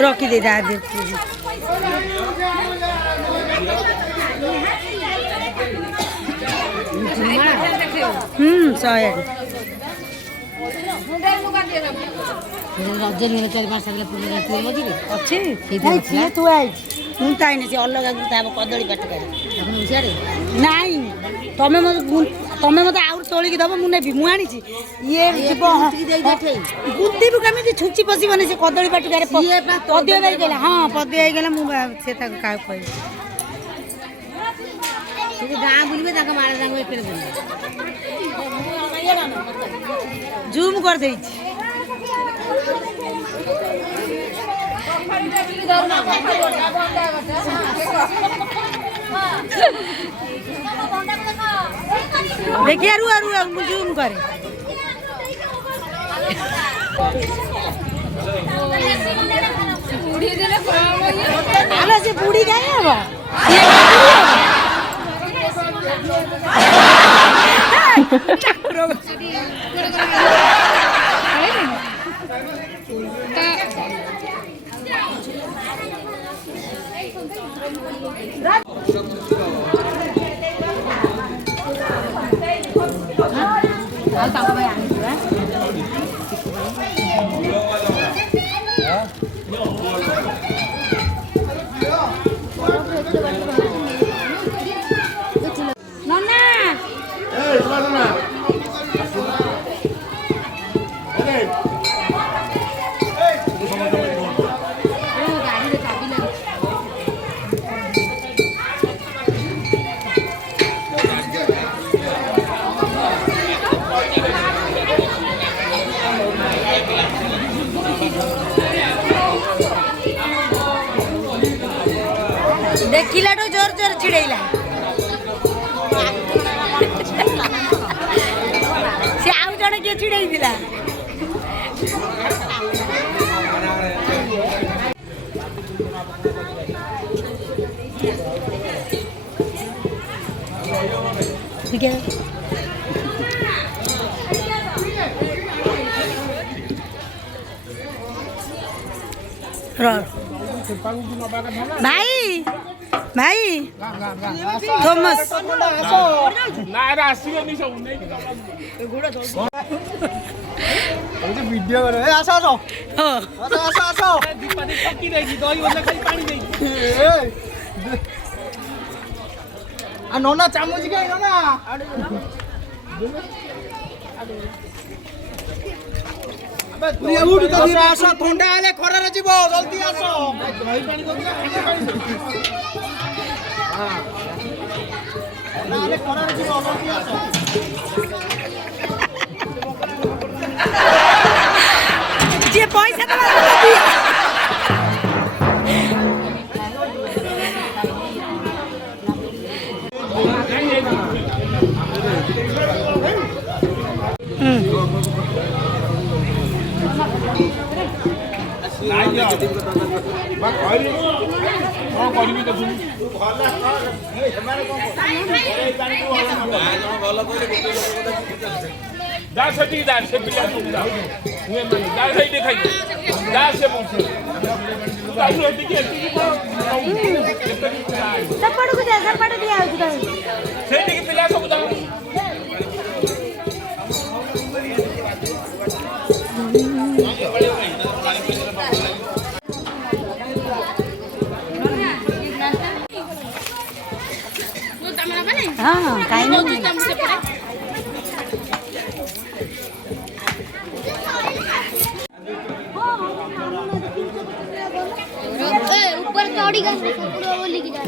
रखी दे शहे रजनी 4-5 साल मझे अच्छे तू आई ମୁଁ ତ ଆଇନି ସେ ଅଲଗା କଦଳୀ ପାଟକାରୀ ନାଇଁ ତମେ ମୋତେ ଆହୁରି ତୋଳିକି ଦେବ ମୁଁ ନେବି ମୁଁ ଆଣିଛି ଇଏ ଯିବ ଗୁନ୍ଥିବୁ କେମିତି ଛୁଞ୍ଚି ପଶିବନି ସେ କଦଳୀ ପାଟକାରେ ପଦ୍ୟ ହେଇଗଲା ହଁ ପଦ୍ୟ ହେଇଗଲା ମୁଁ ସେ ତାକୁ କାହାକୁ କହିବି ଗାଁ ବୁଲିବେ ତାଙ୍କ ମାଳ ତାଙ୍କୁ ଏକରେ ଜୁମ୍ କରିଦେଇଛି देखिए अरु अरु जूम करे आला से बूढ़ी गए अब देखिला तो जोर जोर चिड़ेला से आउ जने के चिड़ेई दिला ठीक है भाई भाई थॉमस वीडियो करे आस आस आस आस आस दीपादी ठकी देई दही बंदा खाली पानी देई आ नोना चामच के नोना अबे तू उठ तो दिरा आस ठंडा आले खरा रे जीवो जल्दी आस दही पानी दो दिना हां ना आले खरा रे जीवो जल्दी आस जे पैसा दबा हाँ कहीं नहीं ऊपर चौड़ी का बोली की जा